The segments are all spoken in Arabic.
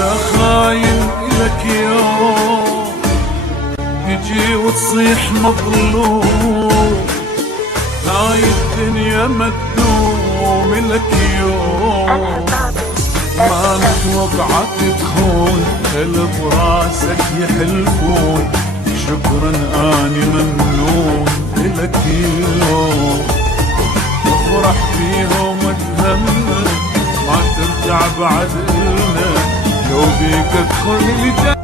يا خاين إلك يوم تجي وتصيح مظلوم، هاي الدنيا ما تدوم إلك يوم ما نتوقعك تخون، اللي براسك يحلفون شكرا اني ممنون إلك يوم افرح فيهم واتهمنا ما ترجع بعد لنا لو بيك ادخل الجنة.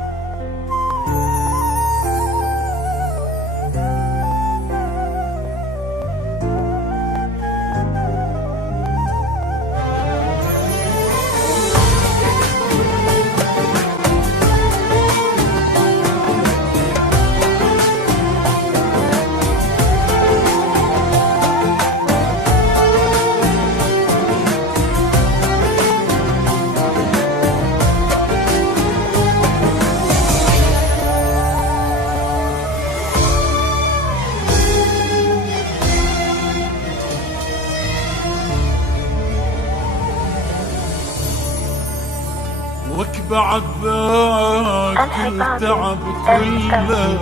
وكبعد ذاك التعب كله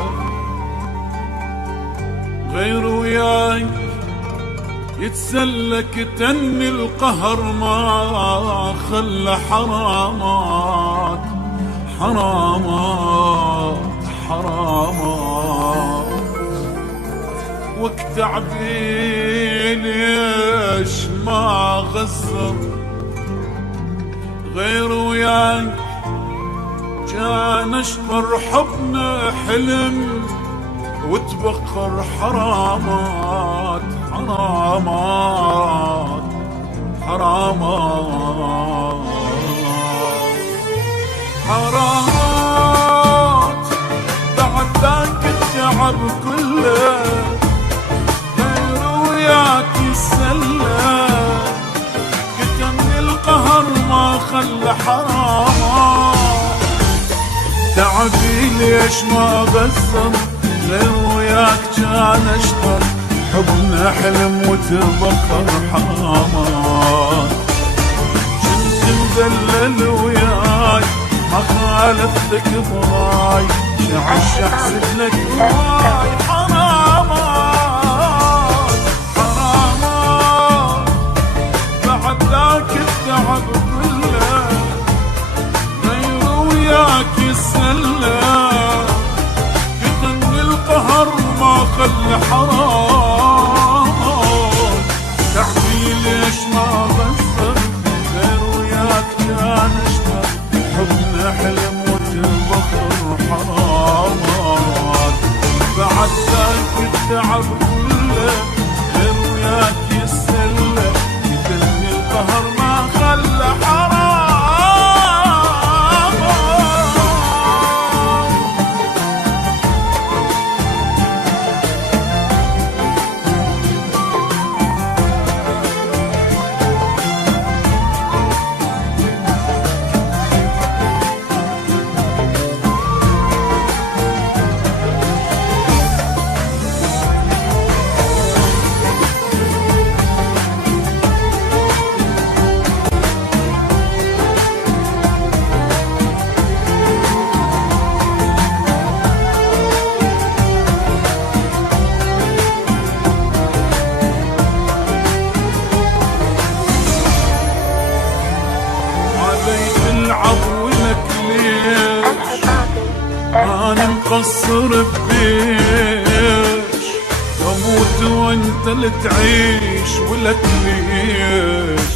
غير وياي يتسلك تني القهر ما خلى حرامات حرامات حرامات وكتعبي ليش ما غزر غير وياي كان اشطر حبنا حلم وتبخر حرامات حرامات حرامات حرامات بعد ذاك التعب كله غير وياك يسلى كتمني القهر ما خلى حرامات تعبي ليش ما غزر غير وياك كان اشطر حبنا حلم وتبخر حرامات كنت مذلل وياي ما خالفتك براي شعش احسد لك هواي حرامات حرامات بعد ذاك التعب كله غير وياك يسلى القهر ما خلى حرام تعبي ليش ما غزر غير وياك كان اشتر حبنا حلم وتبخر حرامات بعد ذاك التعب كله غير وياك يسلى يدني القهر ما خلى حرام. أنا مقصر ببيش أموت وأنت اللي تعيش ولك ليش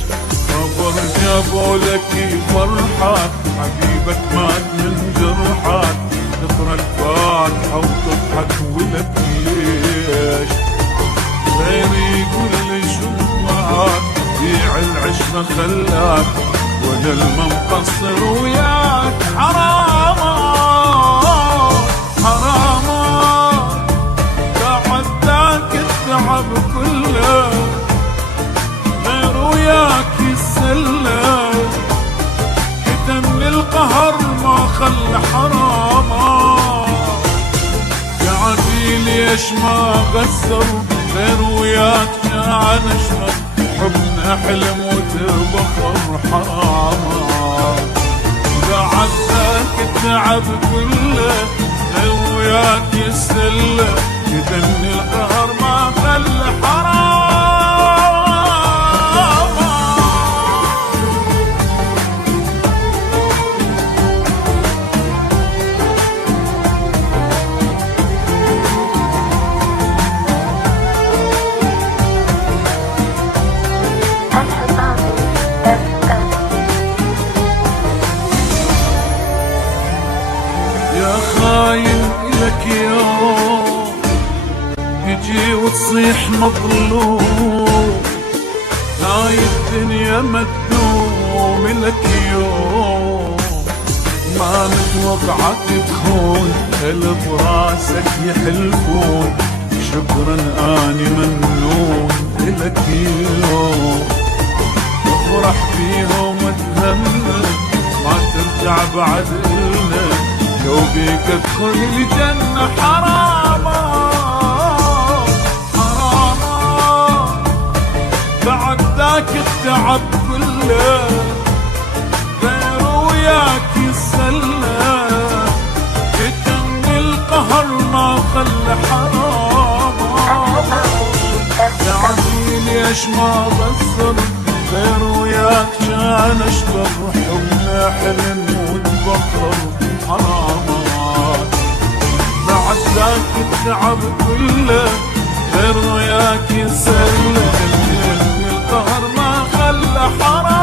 خبر جابوا لك فرحك حبيبك مات من جرحك تقرأ الفاتحة وتضحك ولك ليش غيري يقول لي شو معك بيع العشرة خلاك وأنا المقصر وياك حرامات حرامات بعد ذاك التعب كله غير وياك يسلى كتمني القهر ما خلى حرامات تعبي ليش ما غزر غير وياك كان اشرب حبنا حلم وتبخر حرامات بعد التعب كله غير وياك يسله، يدني القهر ما خلى حرام. يا خاين لك يوم تجي وتصيح مظلوم، هاي الدنيا ما تدوم لك يوم، ما متوقعك تخون اللي براسك يحلفون، شكرا اني ممنون لك يوم، افرح فيهم وتهنى ما ترجع بعد إلنا، لو بيك ادخل الجنة حراما حراما، بعد ذاك التعب كله غير وياك يسلى، يتم القهر ما خلى حراما. تعرفي ليش ما بصر غير وياك كان اشبه، حبنا حلم وتبخر حرامات، بعد ذاك التعب كله غير وياك يسلى، القهر ما خلى حرامات.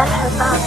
الحصاد